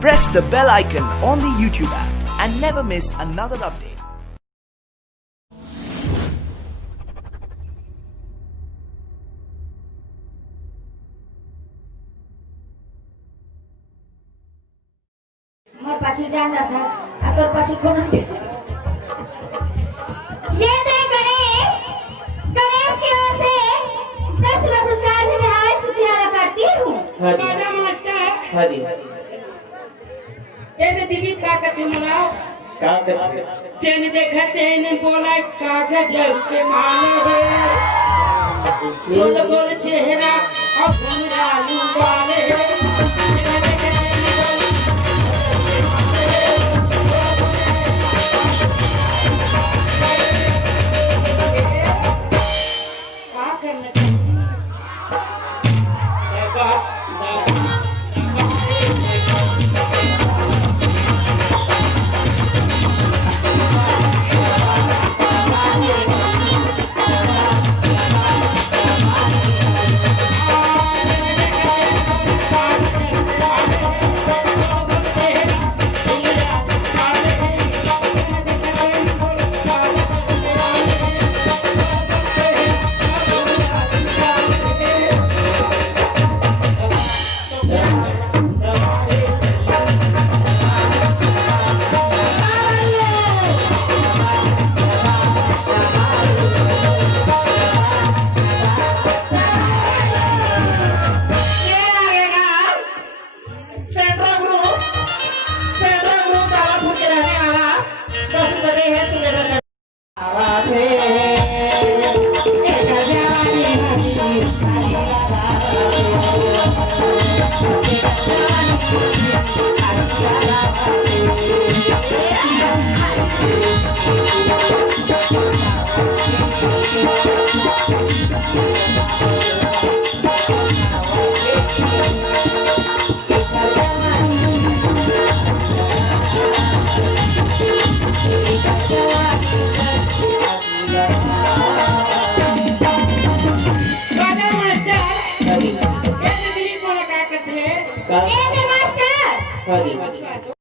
Press the bell icon on the YouTube app and never miss another update. मैं पाछू जान रहा था अगर पाछू कौन ये दे गणेश की ओर से 10 लाख पुरस्कार से मैं हाय शुक्रिया अदा करती हूँ। राजा मास्टर हाँ जी ये तो दीदी क्या करते मनाओ क्या करते चैन देखते हैं ने बोला कागज के मानव गोल गोल चेहरा और घुंघरालू बाले हाँ जी